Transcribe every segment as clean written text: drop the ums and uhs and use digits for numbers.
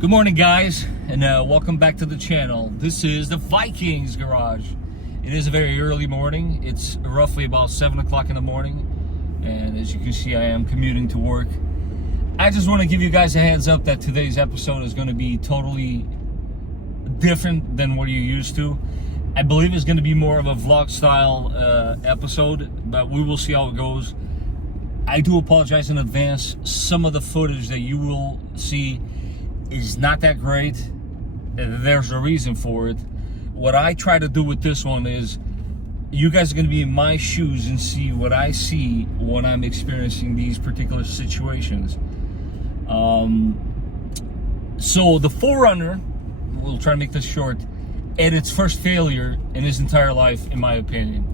Good morning, guys, and welcome back to the channel. This is the Vikings garage. It is a very early morning. It's roughly about 7 o'clock in the morning, and as you can see, I am commuting to work. I just want to give you guys a heads up that today's episode is going to be totally different than what you're used to. I believe it's going to be more of a vlog style episode, but we will see how it goes. I do apologize in advance. Some of the footage that you will see is not that great. There's a reason for it. What I try to do with this one is you guys are going to be in my shoes and see what I see when I'm experiencing these particular situations. So the 4Runner, we'll try to make this short, at its first failure in his entire life, in my opinion.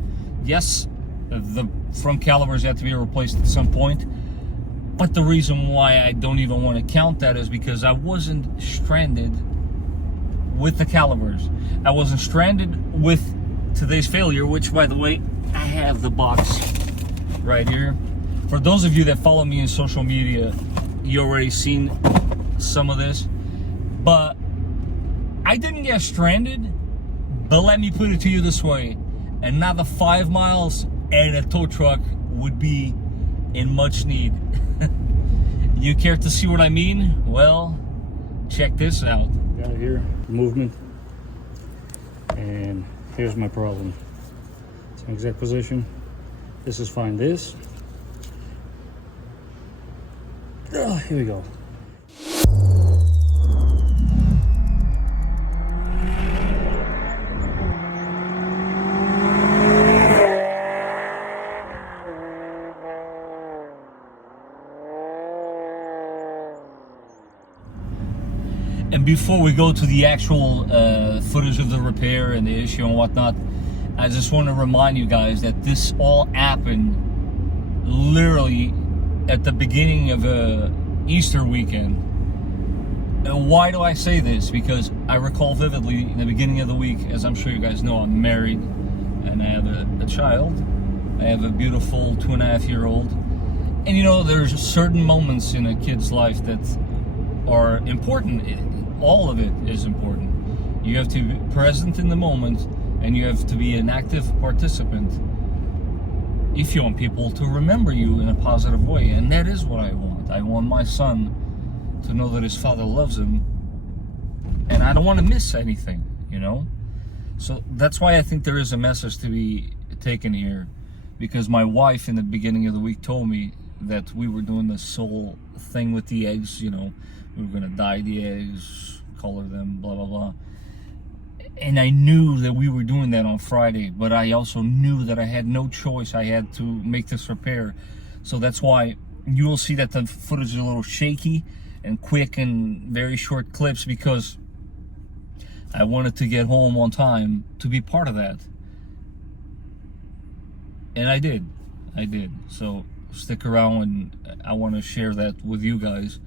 Yes, the front calipers had to be replaced at some point. But the reason why I don't even want to count that is because I wasn't stranded with the calipers. I wasn't stranded with today's failure, which, by the way, I have the box right here. For those of you that follow me in social media, you already seen some of this. But I didn't get stranded, but let me put it to you this way. Another 5 miles and a tow truck would be in much need. You care to see what I mean? Well, check this out. Got it here, movement, and here's my problem. It's my exact position. This is fine. This. Oh, here we go. And before we go to the actual footage of the repair and the issue and whatnot, I just want to remind you guys that this all happened literally at the beginning of Easter weekend. And why do I say this? Because I recall vividly in the beginning of the week, as I'm sure you guys know, I'm married and I have a child. I have a beautiful 2.5-year-old. And you know, there's certain moments in a kid's life that are important. All of it is important. You have to be present in the moment, and you have to be an active participant if you want people to remember you in a positive way. And that is what I want. I want my son to know that his father loves him, and I don't want to miss anything, you know? So that's why I think there is a message to be taken here, because my wife in the beginning of the week told me that we were doing this whole thing with the eggs, you know, we were going to dye the eggs, color them, blah, blah, blah. And I knew that we were doing that on Friday, but I also knew that I had no choice. I had to make this repair. So that's why you will see that the footage is a little shaky and quick and very short clips, because I wanted to get home on time to be part of that. And I did. So stick around, and I want to share that with you guys.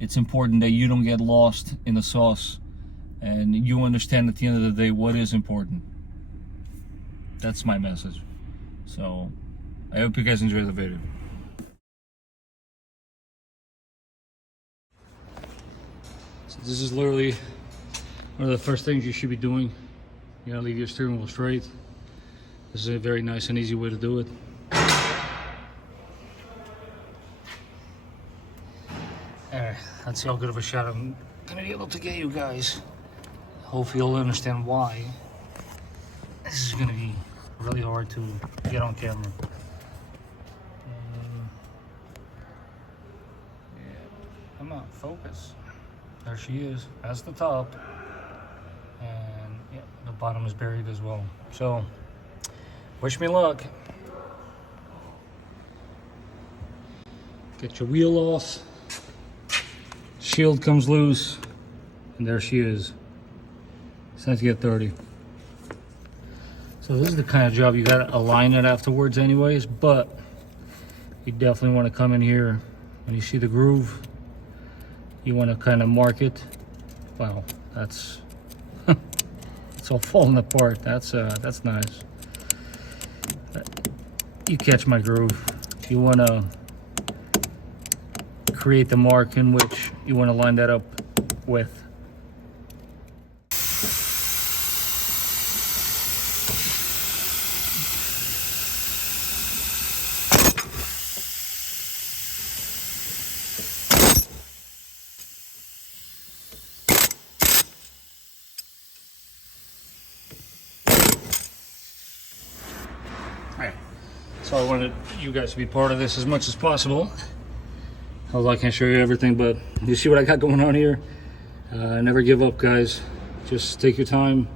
It's important that you don't get lost in the sauce, and you understand at the end of the day what is important. That's my message. So I hope you guys enjoy the video. So this is literally one of the first things you should be doing. You gotta leave your steering wheel straight. This is a very nice and easy way to do it. Let's see how good of a shot I'm gonna be able to get you guys. Hopefully you'll understand why this is gonna be really hard to get on camera. Yeah, come on, focus. There she is. That's the top, and yeah, the bottom is buried as well. So wish me luck. Get your wheel off. Shield comes loose, and there she is. It's time to get dirty. So this is the kind of job you gotta align it afterwards anyways, but you definitely want to come in here when you see the groove. You want to kind of mark it. Wow, that's it's all falling apart. That's nice. You catch my groove. You want to create the mark in which you want to line that up with. Alright, so I wanted you guys to be part of this as much as possible. Although I can't show you everything, but you see what I got going on here? Never give up, guys. Just take your time.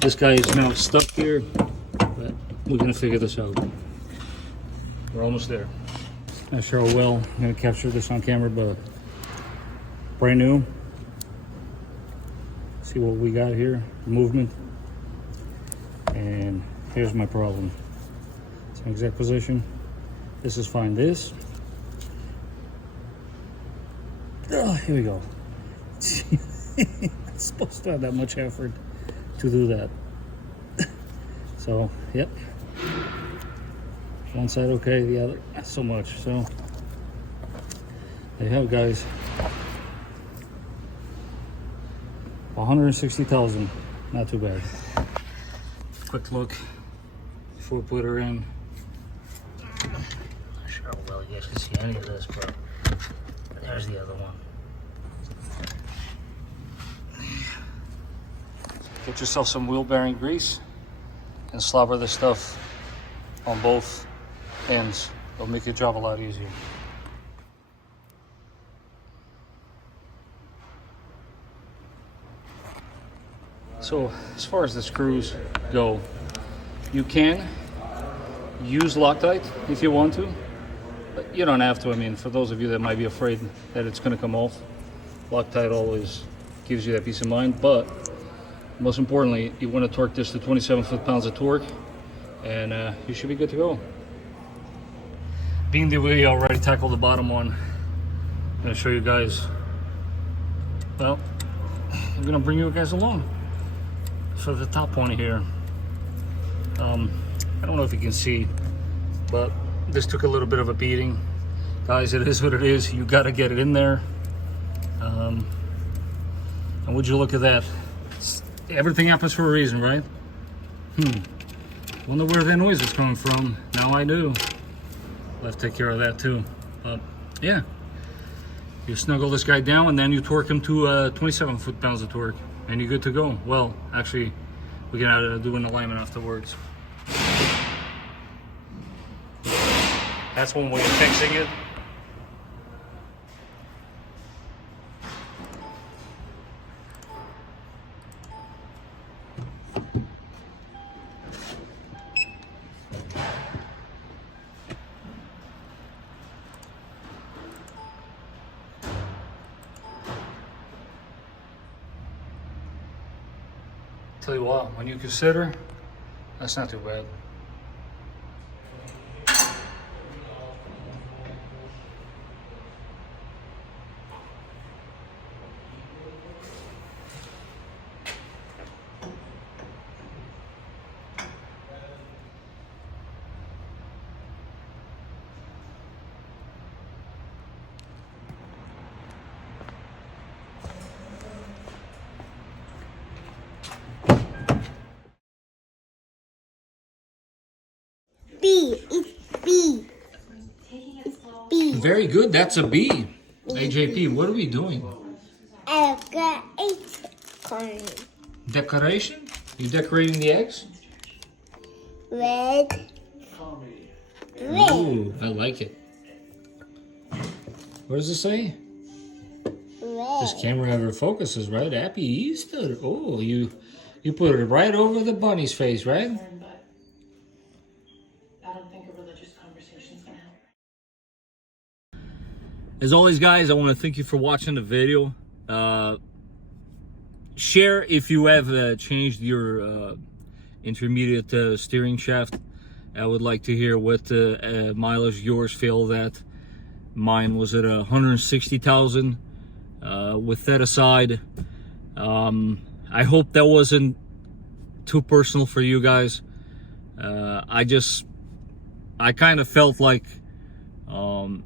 This guy is now stuck here, but we're gonna figure this out. We're almost there. Not sure how well I'm gonna capture this on camera, but brand new. See what we got here, movement. And here's my problem. Same exact position. This is fine. This. Oh, here we go. It's supposed to have that much effort to do that. So, yep. One side okay, the other not so much. So, there you have it, guys. 160,000. Not too bad. Quick look before we put her in. Not sure how well you guys can see any of this, but there's the other one. Get yourself some wheel bearing grease and slobber this stuff on both ends. It'll make your job a lot easier. So as far as the screws go, you can use Loctite if you want to, but you don't have to. I mean, for those of you that might be afraid that it's going to come off, Loctite always gives you that peace of mind. But most importantly, you want to torque this to 27 foot-pounds of torque, and you should be good to go. Being that we already tackled the bottom one, I'm going to show you guys, well, I'm going to bring you guys along. So the top one here, I don't know if you can see, but this took a little bit of a beating. Guys, it is what it is. You got to get it in there. And would you look at that? Everything happens for a reason, right? Wonder where that noise is coming from. Now I do. I'll have to take care of that too. But yeah, you snuggle this guy down and then you torque him to 27 foot-pounds of torque, and you're good to go. Well, actually, we can do an alignment afterwards. That's one way of fixing it. Tell you what, when you consider, that's not too bad. It's B. It's B. Very good, that's a B. AJP, what are we doing? I've got 8 corn. Decoration? You decorating the eggs? Red. Red. Ooh, I like it. What does it say? Red. This camera ever focuses, right? Happy Easter. Oh, you put it right over the bunny's face, right? I don't think a religious conversation's gonna help. As always, guys, I want to thank you for watching the video. Share if you have changed your intermediate steering shaft. I would like to hear what mileage yours failed at. Mine was at 160,000. With that aside, I hope that wasn't too personal for you guys. I kind of felt like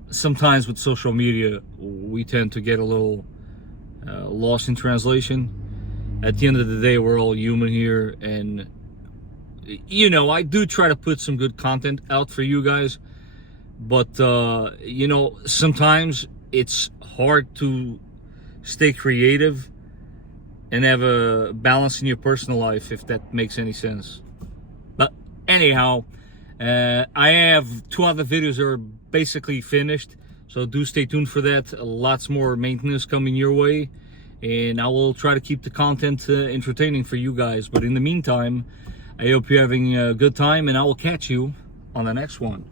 sometimes with social media we tend to get a little lost in translation. At the end of the day, we're all human here, and you know, I do try to put some good content out for you guys, but you know, sometimes it's hard to stay creative and have a balance in your personal life, if that makes any sense. But anyhow, I have 2 other videos that are basically finished, so do stay tuned for that. Lots more maintenance coming your way, and I will try to keep the content entertaining for you guys. But in the meantime, I hope you're having a good time, and I will catch you on the next one.